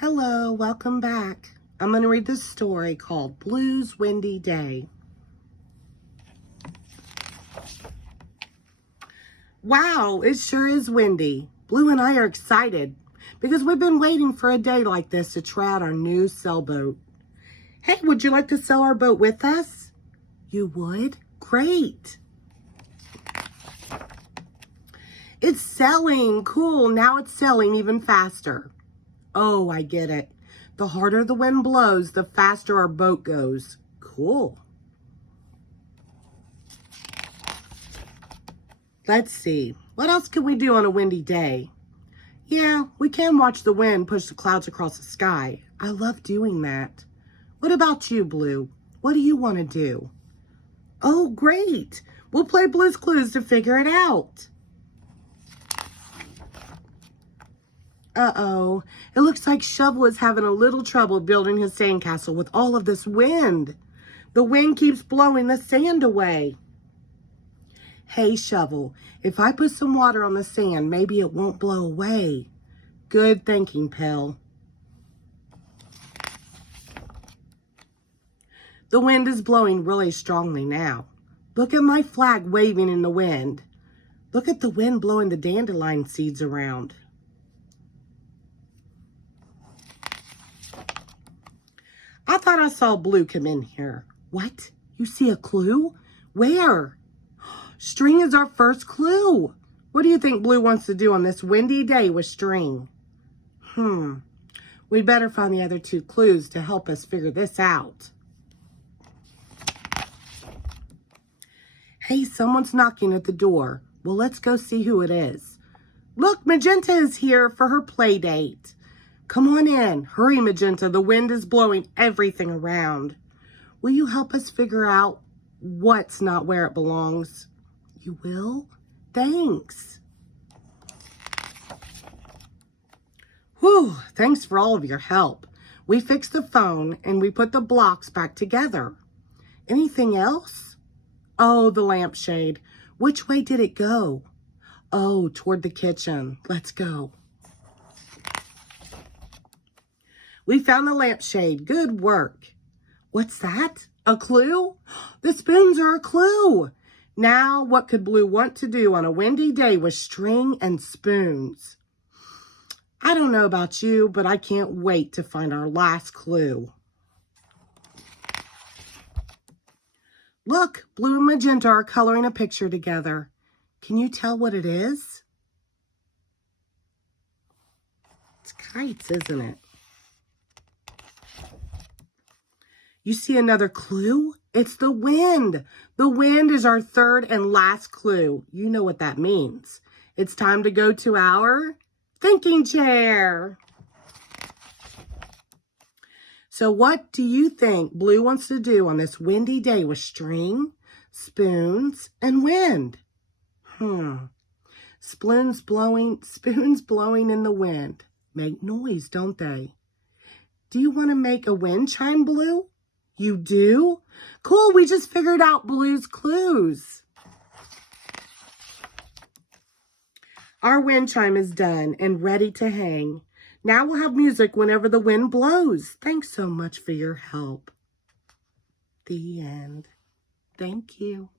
Hello, welcome back. I'm going to read this story called Blue's Windy Day. Wow, it sure is windy. Blue and I are excited because we've been waiting for a day like this to try out our new sailboat. Hey, would you like to sail our boat with us? You would? Great. It's sailing. Cool. Now it's sailing even faster. Oh, I get it. The harder the wind blows, the faster our boat goes. Cool. Let's see. What else can we do on a windy day? Yeah, we can watch the wind push the clouds across the sky. I love doing that. What about you, Blue? What do you want to do? Oh, great. We'll play Blue's Clues to figure it out. Uh-oh. It looks like Shovel is having a little trouble building his sandcastle with all of this wind. The wind keeps blowing the sand away. Hey, Shovel, if I put some water on the sand, maybe it won't blow away. Good thinking, Pell. The wind is blowing really strongly now. Look at my flag waving in the wind. Look at the wind blowing the dandelion seeds around. I thought I saw Blue come in here. What? You see a clue? Where? String is our first clue. What do you think Blue wants to do on this windy day with String? We'd better find the other two clues to help us figure this out. Hey, someone's knocking at the door. Well, let's go see who it is. Look, Magenta is here for her play date. Come on in. Hurry, Magenta. The wind is blowing everything around. Will you help us figure out what's not where it belongs? You will? Thanks. Whew, thanks for all of your help. We fixed the phone and we put the blocks back together. Anything else? Oh, the lampshade. Which way did it go? Oh, toward the kitchen. Let's go. We found the lampshade. Good work. What's that? A clue? The spoons are a clue. Now, what could Blue want to do on a windy day with string and spoons? I don't know about you, but I can't wait to find our last clue. Look, Blue and Magenta are coloring a picture together. Can you tell what it is? It's kites, isn't it? You see another clue? It's the wind. The wind is our third and last clue. You know what that means. It's time to go to our thinking chair. So what do you think Blue wants to do on this windy day with string, spoons, and wind? Spoons blowing in the wind. Make noise, don't they? Do you want to make a wind chime, Blue? You do? Cool, we just figured out Blue's clues. Our wind chime is done and ready to hang. Now we'll have music whenever the wind blows. Thanks so much for your help. The end. Thank you.